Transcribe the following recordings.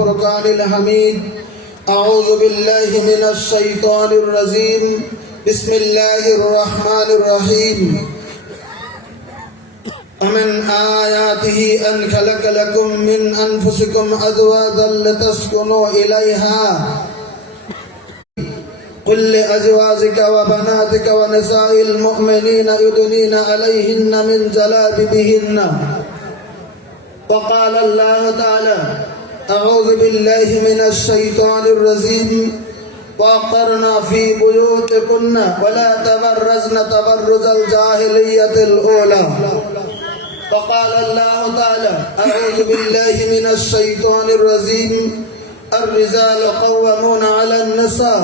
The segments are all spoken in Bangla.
والفرقان الحميد أعوذ بالله من الشيطان الرجيم بسم الله الرحمن الرحيم ومن آياته أن خلق لكم من أنفسكم أزواجا لتسكنوا إليها قل لأزواجك وبناتك ونساء المؤمنين يدنين عليهن من جلابيبهن وقال الله تعالى أعوذ بالله من الشيطان الرجيم وقرنا في بيوتكن ولا تبرزن تبرز الجاهلية الأولى وقال الله تعالى أعوذ بالله من الشيطان الرجيم الرجال قوامون على النساء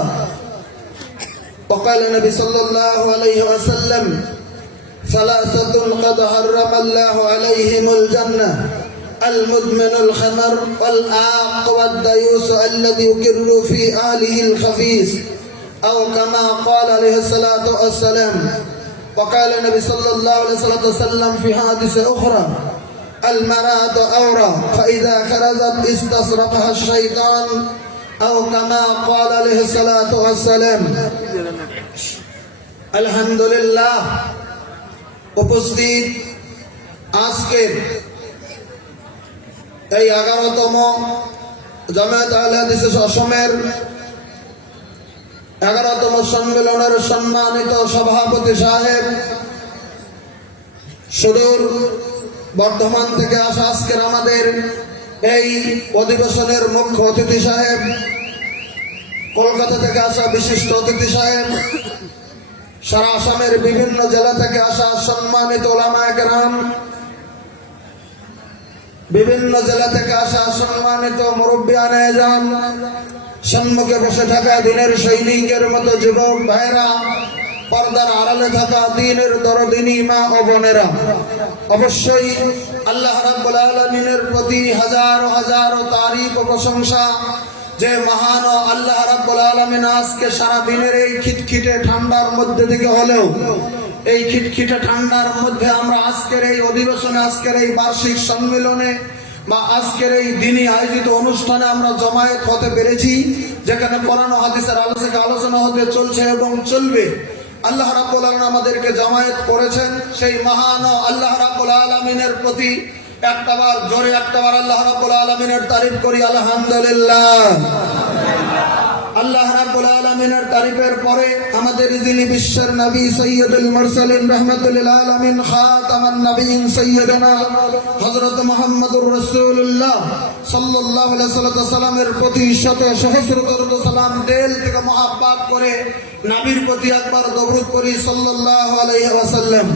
وقال النبي صلى الله عليه وسلم ثلاثة قد حرم الله عليهم الجنة المدمن الخمر والآق والديوس الذي يكر في آله الخبيث أو كما قال عليه الصلاة والسلام وقال النبي صلى الله عليه وسلم في حديث أخرى المرأة أورى فإذا خرجت استصرفها الشيطان أو كما قال عليه الصلاة والسلام الحمد لله উপস্থিত আজকের এই 11তম জামায়াত আহলে হাদিস অসমের 11তম সম্মেলনের সম্মানিত সভাপতি সাহেব, সুদূর বর্ধমান থেকে আসা আজকের আমাদের এই অধিবেশনের মুখ্য অতিথি সাহেব, কলকাতা থেকে আসা বিশিষ্ট অতিথি সাহেব, সারা আসামের বিভিন্ন জেলা থেকে আসা সম্মানিত ওলামায়ে কেরাম, বিভিন্ন জেলা থেকে আসা সম্মানিত মুরব্বিয়ানে আযম, সম্মুখে বসে থাকা দিনের সৈনিকের মতো যুবক ভাইরা, পর্দার আড়ালে থাকা দ্বীনের দরদিনী মা ও বোনেরা, অবশ্যই আল্লাহ রাব্বুল আলামিনের প্রতি হাজারো হাজারো তারিফ ও প্রশংসা যে মহান আল্লাহ রাব্বুল আলামিন আজকে সারা দিনের এই খিটখিটে ঠান্ডার মধ্যে থেকে হলেও এই খিটখিটে ঠান্ডার মধ্যে আমরা আজকের এই অধিবেশনে, আজকের এই বার্ষিক সম্মেলনে বা আজকের এই দিনে আয়োজিত অনুষ্ঠানে আমরা জমায়েত হতে পেরেছি, যেখানে কোরআন ও হাদিসের আলোচনা হতে চলছে এবং চলবে। আল্লাহ রাব্বুল আলামিন আমাদেরকে জমায়েত করেছেন, সেই মহান আল্লাহ রাব্বুল আলামিনের প্রতি একটাবার জোরে একটাবার আল্লাহ রাব্বুল আলামিনের তারিফ করি আলহামদুলিল্লাহ। আল্লাহ রাব্বুল আলামিনের তারিফের পরে আমাদের যিনি বিশ্বের নবী সৈয়দুল মুরসালিন রাহমাতুল লিল আলামিন খাতামান নবিয়্যিন সাইয়্যিদুনা হযরত মুহাম্মদুর রাসূলুল্লাহ সাল্লাল্লাহু আলাইহি সাল্লামের প্রতি শত সহস্র দরুদ ও সালাম দিল থেকে মুহাব্বত করে নবীর প্রতি একবার দরুদ করি সাল্লাল্লাহু আলাইহি ওয়াসাল্লাম।